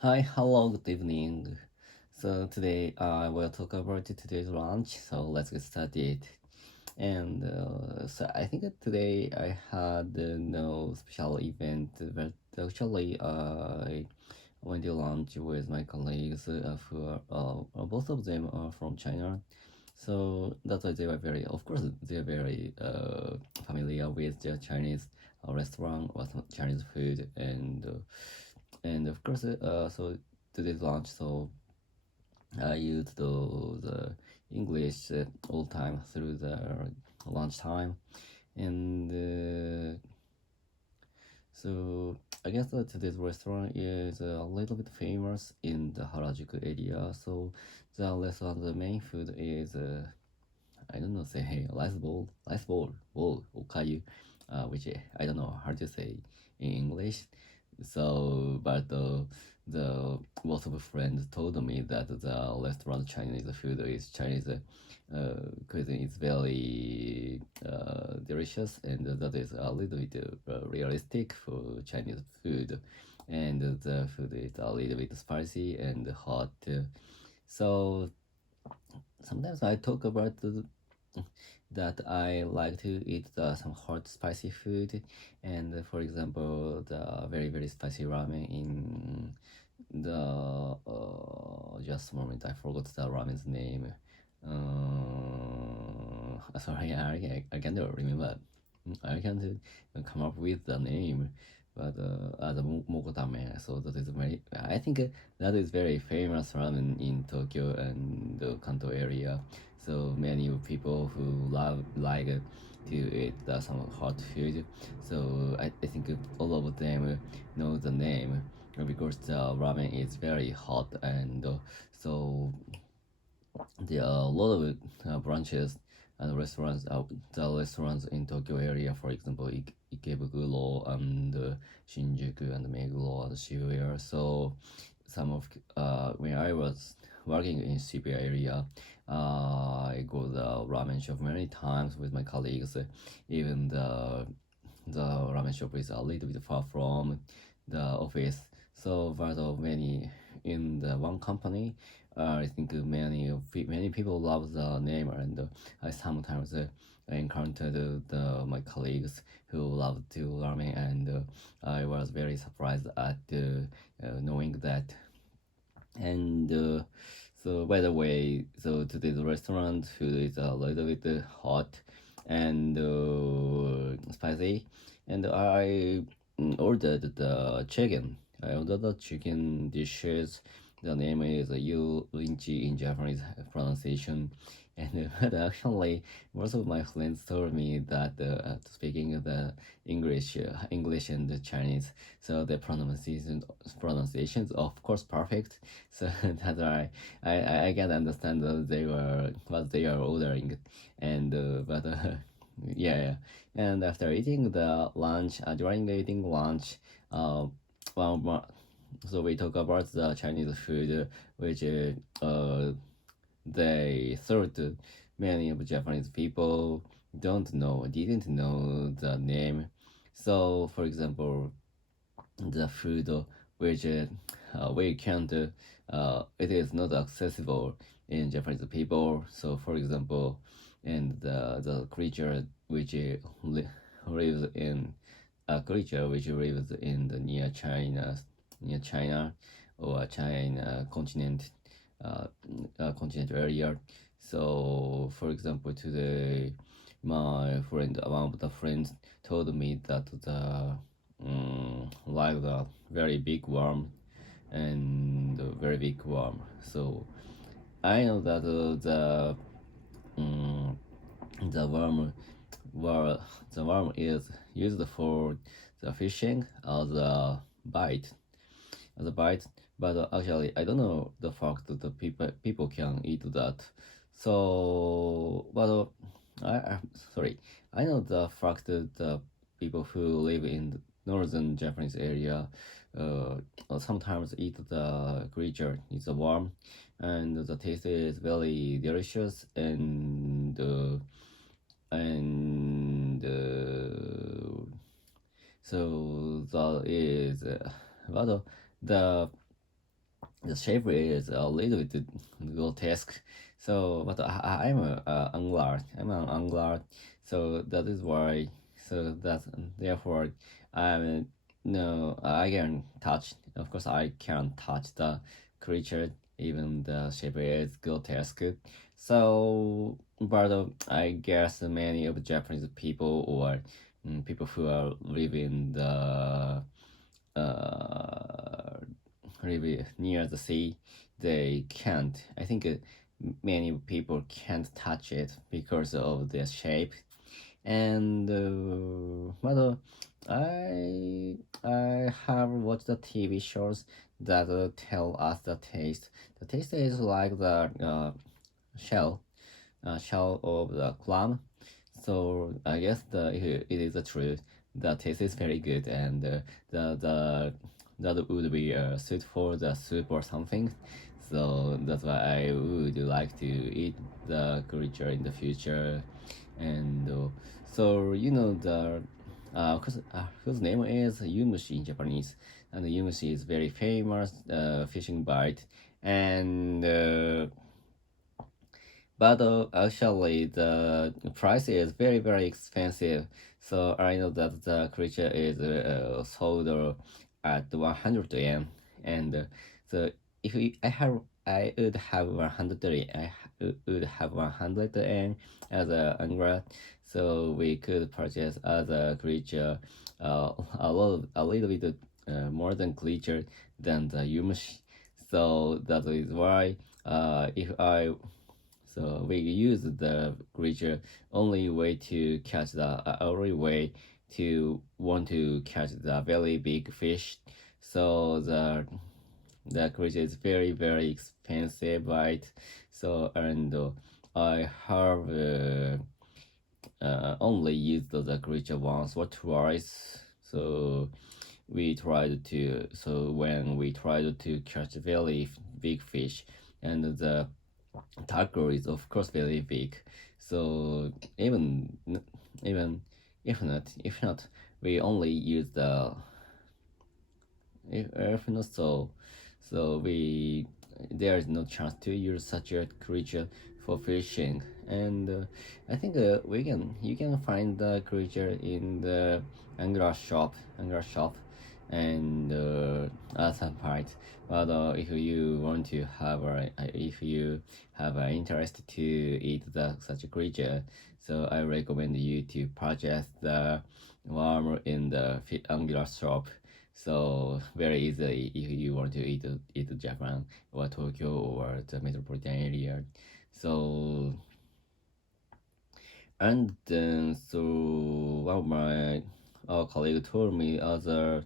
Hi, hello, good evening. So today I will talk about today's lunch. So let's get started. And so I think that today I had no special event, but actually I went to lunch with my colleagues who are both of them are from China. So that's why they were very, of course, they're very familiar with the Chinese restaurant or some Chinese food, and of course, so today's lunch, so I used the English all time through the lunchtime, and so I guess that today's restaurant is a little bit famous in the Harajuku area. So the restaurant, the main food is I don't know, say hey, bowl, okayu, which I don't know how to say in English. So, but the both of friends told me that the restaurant Chinese food is Chinese cuisine is very delicious, and that is a little bit realistic for Chinese food, and the food is a little bit spicy and hot. So sometimes I talk about that I like to eat some hot spicy food, and for example the very spicy ramen in the just a moment, I forgot the ramen's name. Sorry, I can't remember. I can't come up with the name, but the Mokotame. So that is very. I think that is very famous ramen in Tokyo and the Kanto area. So many people who love like to eat some hot food. So I think all of them know the name because the ramen is very hot, and so there are a lot of branches and restaurants. The restaurants in Tokyo area, for example, Ikebukuro and Shinjuku and Meguro and Shibuya. So some of when I was working in Shibuya area, I go the ramen shop many times with my colleagues. Even the ramen shop is a little bit far from the office, so but many in the one company. I think many people love the name, and I sometimes encountered my colleagues who love to ramen, and I was very surprised at knowing that. And so by the way, so today's restaurant food is a little bit hot and spicy, and I ordered the chicken. I ordered the chicken dishes. The name is Yu Linchi in Japanese pronunciation, and but actually most of my friends told me that speaking the English and the Chinese, so the pronunciations of course perfect. So that's why I can understand that they were what they are ordering, and but yeah, and after eating the lunch, during the eating lunch, well, so we talk about the Chinese food, which they thought many of Japanese people didn't know the name. So, for example, the food which we can't, it is not accessible in Japanese people. So, for example, and the creature which lives in a creature which lives in the near China or China continent, continent area. So, for example, today my friend, one of the friends, told me that the like the very big worm and very big worm. So I know that um, the worm were the worm is used for the fishing as a bite as a bite, but actually I don't know the fact that the people can eat that. So, but I sorry, I know the fact that the people who live in the northern Japanese area sometimes eat the creature. It's a worm, and the taste is very delicious, and so that is but the the shape is a little bit grotesque. So, but I'm a angler. I'm an angler, so that is why. So that therefore, I'm no, I can touch. Of course, I can touch the creature, even the shape is grotesque. So, but I guess many of Japanese people or people who are living the uh, really near the sea, they can't. I think many people can't touch it because of the shape. And I have watched the TV shows that tell us the taste. The taste is like the shell, shell of the clam. So I guess it is the truth. The taste is very good, and the that would be suit for the soup or something. So that's why I would like to eat the creature in the future, and so the whose name is Yumushi in Japanese, and Yumushi is very famous fishing bite, and but actually the price is very very expensive. So I know that the creature is sold at 100 yen, and so if I would have 100 yen, would have 100 yen as a angler, so we could purchase other creature a little bit more than creature than the yumashi. So that is why if I so we use the creature only way to catch the only way to want to catch the very big fish. So the creature is very very expensive, right? So and I have only used the creature once or twice. So we tried to so when we tried to catch a very big fish, and the taco is of course very big. So even if not, we only use the if not so we there is no chance to use such a creature for fishing. And I think we can you can find the creature in the angler shop and at some point. But if you want to have if you have an interest to eat such a creature, so I recommend you to purchase the worm in the angler shop. So very easily, if you want to eat Japan or Tokyo or the metropolitan area. So and then one of my colleague told me other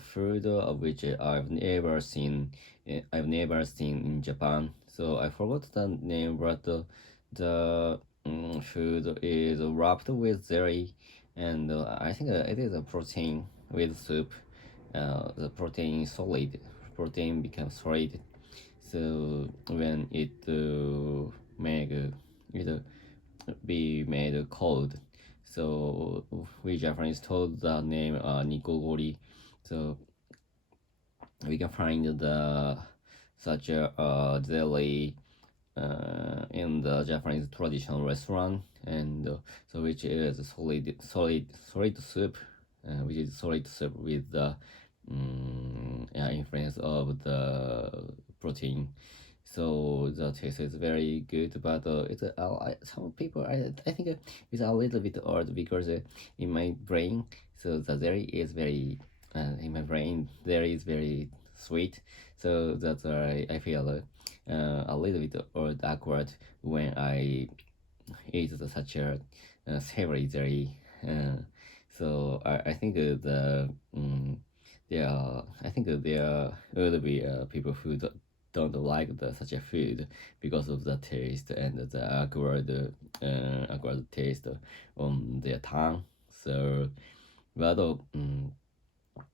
food of which I've never seen in Japan. So I forgot the name, but the food is wrapped with jelly, and I think it is a protein with soup. The protein becomes solid. So when make it be made cold. So we Japanese told the name nikogori. So we can find the such a jelly in the Japanese traditional restaurant, and so which is solid soup, which is solid soup with the influence of the protein. So the taste is very good, but some people I think it's a little bit odd because in my brain, so the dairy is very in my brain dairy is very sweet, so that's why I feel a little bit awkward when I eat such a savory dairy. So I think I think there will be people who don't like such a food because of the taste and the awkward taste on their tongue. So, but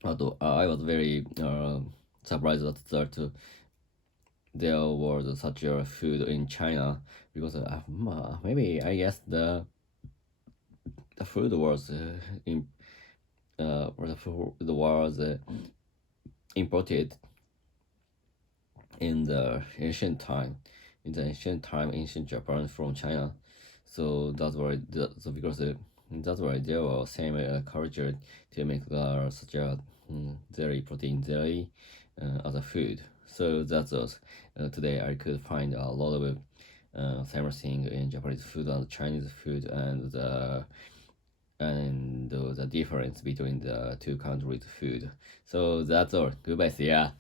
although I was very surprised that there was such a food in China because maybe I guess the food was or the food was imported in the ancient time, ancient Japan from China. So that's why because that's why there was same culture to make such a dairy protein dairy as a food. So that's us. Today I could find a lot of famous thing in Japanese food and Chinese food, and the difference between the two countries' food. So that's all. Goodbye. See ya.